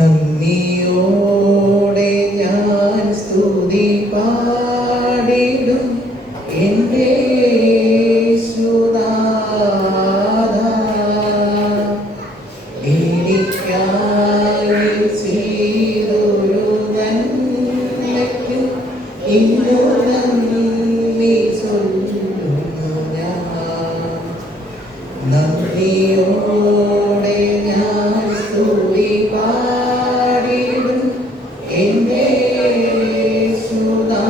നന്ദിയോടെ ഞാൻ സ്തുതി പാടിടും എൻ്റെ യേശുനാഥാ. എനിക്കായി ചെയ്തൊരു നന്മയ്ക്കും ഇന്നു നന്ദി ചൊല്ലുന്നു ഞാൻ. നന്ദിയോടെ ഞാൻ സ്തുതി പാടിടും എൻ്റെ യേശുനാഥാ.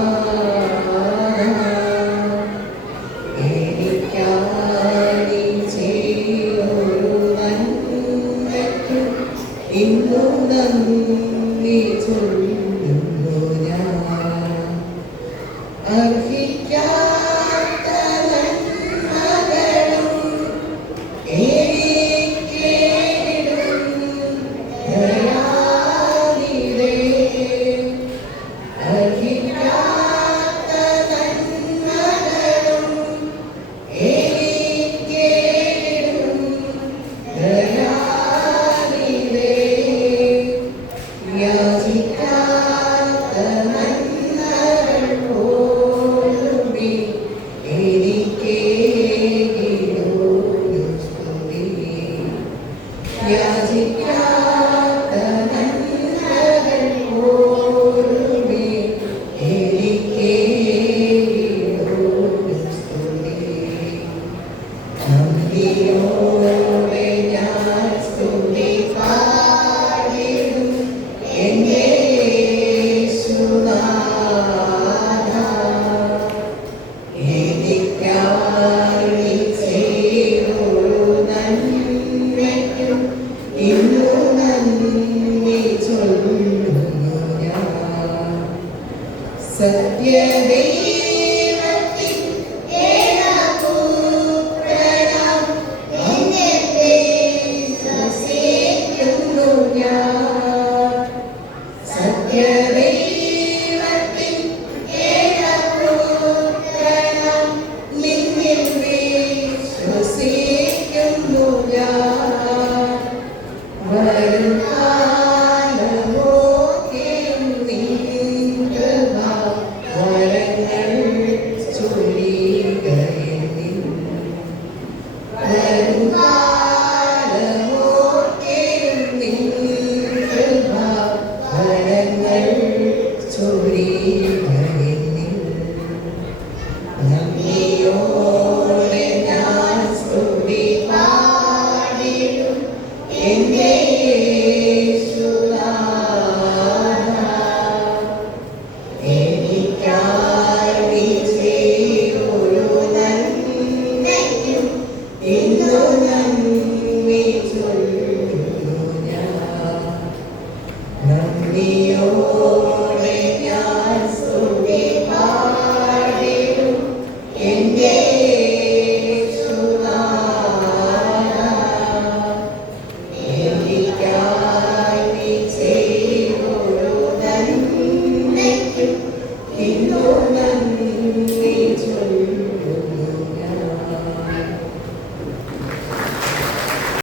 എനിക്കായി ചെയ്തൊരു നന്മയ്ക്കും ഇന്നു നന്ദി ചൊല്ലുന്നു ഞാൻ. അർഹിക്കാത്ത നന്മകളും എനിക്കേകിടും ദയാനിധേ. അർഹിക്കാത്ത നന്മകളും എനിക്കേകിടും ദയാനിധേ. യാചിക്കാത്ത നന്മകൾ പോലുമേ എനിക്കേകിടുന്നു സ്തുതി. യാചിക്കാത്ത നന്മകൾ പോലുമേ എനിക്കേകിടുന്നു സ്തുതി. നന്ദിയോടെ ഞാൻ സ്തുതി പാടിടും എൻ്റെ യേശുനാഥാ. എനിക്കായി ചെയ്തൊരു നന്മയ്ക്കും ഇന്നു നന്ദി ചൊല്ലുന്നു ഞാൻ. സത്യദൈവത്തിൻ ഏകപുത്രനാം നിന്നെ വിശ്വസിക്കുന്നു ഞാൻ. സത്യദൈവത്തിൻ ഏകപുത്രനാം നിന്നെ വിശ്വസിക്കുന്നു ഞാൻ. വരും കാലമൊക്കെയും നിൻ വരങ്ങൾ ചൊരിയുക എന്നിൽ. വരും കാലമൊക്കെയും നിൻ വരങ്ങൾ ചൊരിയുക എന്നിൽ. നന്ദിയോ